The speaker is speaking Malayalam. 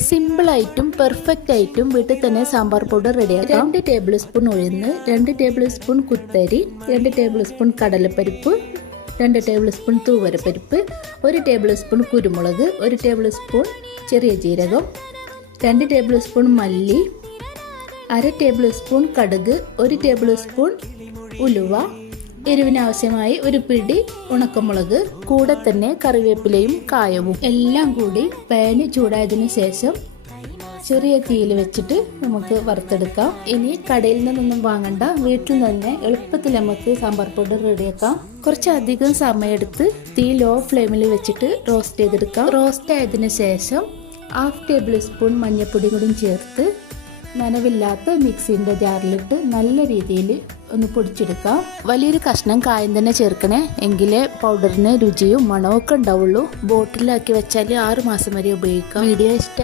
സിമ്പിളായിട്ടും പെർഫെക്റ്റ് ആയിട്ടും വീട്ടിൽ തന്നെ സാമ്പാർ പൗഡർ റെഡിയാക്കാം രണ്ട് ടേബിൾ സ്പൂൺ ഉഴുന്ന് രണ്ട് ടേബിൾ സ്പൂൺ കുത്തരി രണ്ട് ടേബിൾ സ്പൂൺ കടലപ്പരിപ്പ് രണ്ട് ടേബിൾ സ്പൂൺ തൂവരപ്പരിപ്പ് ഒരു ടേബിൾ സ്പൂൺ കുരുമുളക് ഒരു ടേബിൾ സ്പൂൺ ചെറിയ ജീരകം രണ്ട് ടേബിൾ സ്പൂൺ മല്ലി അര ടേബിൾ സ്പൂൺ കടുക് ഒരു ടേബിൾ സ്പൂൺ ഉലുവ എരിവിനാവശ്യമായി ഒരു പിടി ഉണക്കമുളക് കൂടെ തന്നെ കറിവേപ്പിലയും കായവും. എല്ലാം കൂടി പാന് ചൂടായതിനു ശേഷം ചെറിയ തീയിൽ വെച്ചിട്ട് നമുക്ക് വറുത്തെടുക്കാം. ഇനി കടയിൽ നിന്നൊന്നും വാങ്ങണ്ട വീട്ടിൽ തന്നെ എളുപ്പത്തിൽ നമുക്ക് സാമ്പാർ പൊടി റെഡിയാക്കാം. കുറച്ചധികം സമയമെടുത്ത് തീ ലോ ഫ്ലെയിമിൽ വെച്ചിട്ട് റോസ്റ്റ് ചെയ്തെടുക്കാം. റോസ്റ്റ് ആയതിനു ശേഷം ഹാഫ് ടേബിൾ സ്പൂൺ മഞ്ഞൾപ്പൊടി കൂടി ചേർത്ത് നനവില്ലാത്ത മിക്സിന്റെ ജാറിലിട്ട് നല്ല രീതിയിൽ ഒന്ന് പൊടിച്ചെടുക്കാം. വലിയൊരു കഷ്ണം കായം തന്നെ ചേർക്കണേ. എങ്കിലേ പൗഡറിന് രുചിയും മണവും ഒക്കെ ഉണ്ടാവുള്ളൂ. ബോട്ടിലാക്കി വെച്ചാൽ ആറ് മാസം വരെ ഉപയോഗിക്കാം. വീഡിയോ ഇഷ്ടം